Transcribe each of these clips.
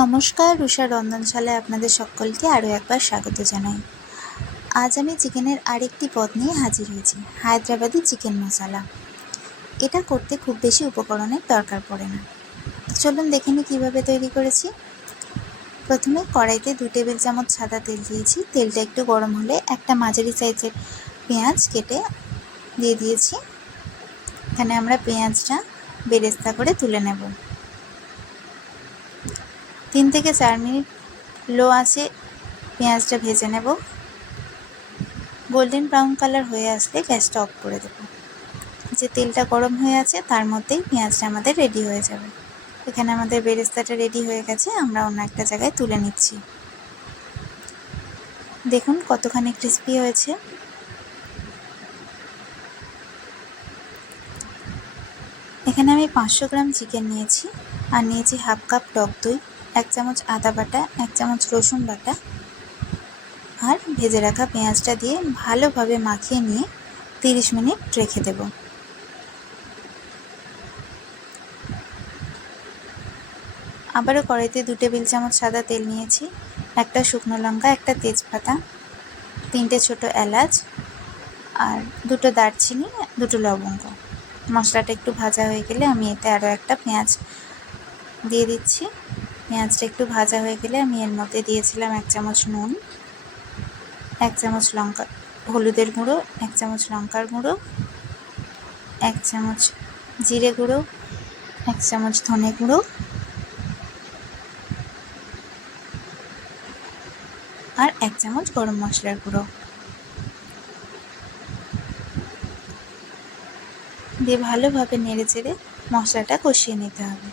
নমস্কার, রুষা রন্ধনশালায় আপনাদের সকলকে আরও একবার স্বাগত জানাই। আজ আমি চিকেনের আরেকটি পদ নিয়ে হাজির হয়েছি, হায়দ্রাবাদি চিকেন মশলা। এটা করতে খুব বেশি উপকরণের দরকার পড়ে না। চলুন দেখে নিই কীভাবে তৈরি করেছি। প্রথমে কড়াইতে 2 টেবিল চামচ সাদা তেল দিয়েছি। তেলটা একটু গরম হলে একটা মাঝারি সাইজের পেঁয়াজ কেটে দিয়ে দিয়েছি। এখানে আমরা পেঁয়াজটা বেরেস্তা করে তুলে নেব। 3 থেকে 4 মিনিট লো আঁচে পেঁয়াজটা ভেজে নেব। গোল্ডেন ব্রাউন কালার হয়ে আসলে গ্যাসটা অফ করে দেব। যে তেলটা গরম হয়ে আছে তার মধ্যেই পেঁয়াজটা আমাদের রেডি হয়ে যাবে। এখানে আমাদের বেরেস্তাটা রেডি হয়ে গেছে, আমরা অন্য একটা জায়গায় তুলে নিচ্ছি। দেখুন কতখানি ক্রিস্পি হয়েছে। এখানে আমি 500 গ্রাম চিকেন নিয়েছি আর নিয়েছি হাফ কাপ টক দই, 1 চামচ আদা বাটা, 1 চামচ রসুন বাটা আর ভেজে রাখা পেঁয়াজটা দিয়ে ভালোভাবে মাখিয়ে নিয়ে 30 মিনিট রেখে দেব। আবারও কড়াইতে 2 টেবিল চামচ সাদা তেল নিয়েছি, একটা শুকনো লঙ্কা, একটা তেজপাতা, 3টে ছোটো এলাচ আর 2টো দারচিনি, 2টো লবঙ্গ। মশলাটা একটু ভাজা হয়ে গেলে আমি এতে আরও একটা পেঁয়াজ দিয়ে দিচ্ছি। পেঁয়াজটা একটু ভাজা হয়ে গেলে আমি এর মধ্যে দিয়েছিলাম 1 চামচ নুন, 1 চামচ হলুদের গুঁড়ো, 1 চামচ লঙ্কার গুঁড়ো, 1 চামচ জিরে গুঁড়ো, 1 চামচ ধনে গুঁড়ো আর 1 চামচ গরম মশলার গুঁড়ো দিয়ে ভালোভাবে নেড়ে চেড়ে মশলাটা কষিয়ে নিতে হবে।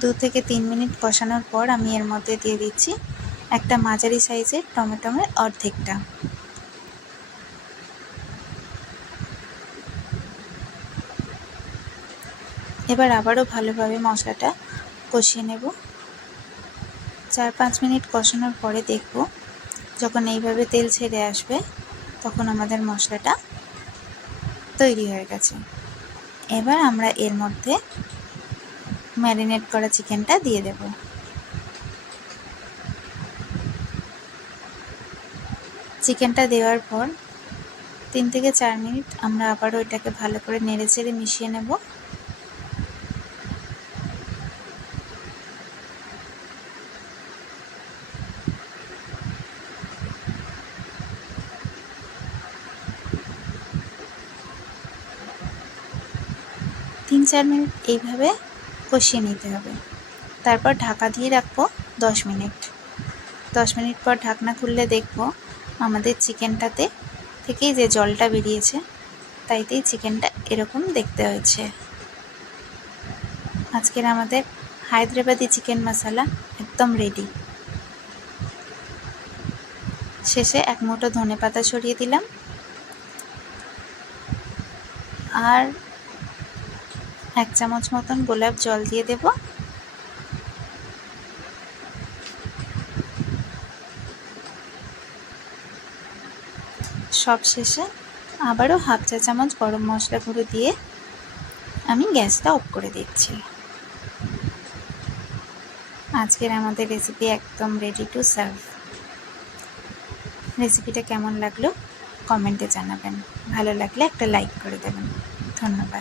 2 থেকে 3 মিনিট কষানোর পর আমি এর মধ্যে দিয়ে দিচ্ছি একটা মাঝারি সাইজের টমেটোর অর্ধেকটা। এবার আবারও ভালোভাবে মশলাটা কষিয়ে নেব। 4-5 মিনিট কষানোর পরে দেখব যখন এইভাবে তেল ছেড়ে আসবে তখন আমাদের মশলাটা তৈরি হয়ে গেছে। এবার আমরা এর মধ্যে ম্যারিনেট করা চিকেনটা দিয়ে দেব। চিকেনটা দেওয়ার পর 3 থেকে 4 মিনিট আমরা আবারও এটাকে ভালো করে নেড়ে চেড়ে মিশিয়ে নেব। তিন 4 মিনিট এইভাবে কষিয়ে নিতে হবে। তারপর ঢাকা দিয়ে রাখবো 10 মিনিট। 10 মিনিট পর ঢাকনা খুললে দেখব আমাদের চিকেনটাতে থেকেই যে জলটা বেরিয়েছে তাইতেই চিকেনটা এরকম দেখতে হয়েছে। আজকের আমাদের হায়দ্রাবাদি চিকেন মশলা একদম রেডি। শেষে 1 মুঠো ধনেপাতা ছড়িয়ে দিলাম আর 1 চামচ মতন গোলাপ জল দিয়ে দেব। সব শেষে আবারও হাফ চা চামচ গরম মশলা গুঁড়ো দিয়ে আমি গ্যাসটা অফ করে দিচ্ছি। আজকের আমাদের রেসিপি একদম রেডি টু সার্ভ। রেসিপিটা কেমন লাগলো কমেন্টে জানাবেন। ভালো লাগলে একটা লাইক করে দেবেন। ধন্যবাদ।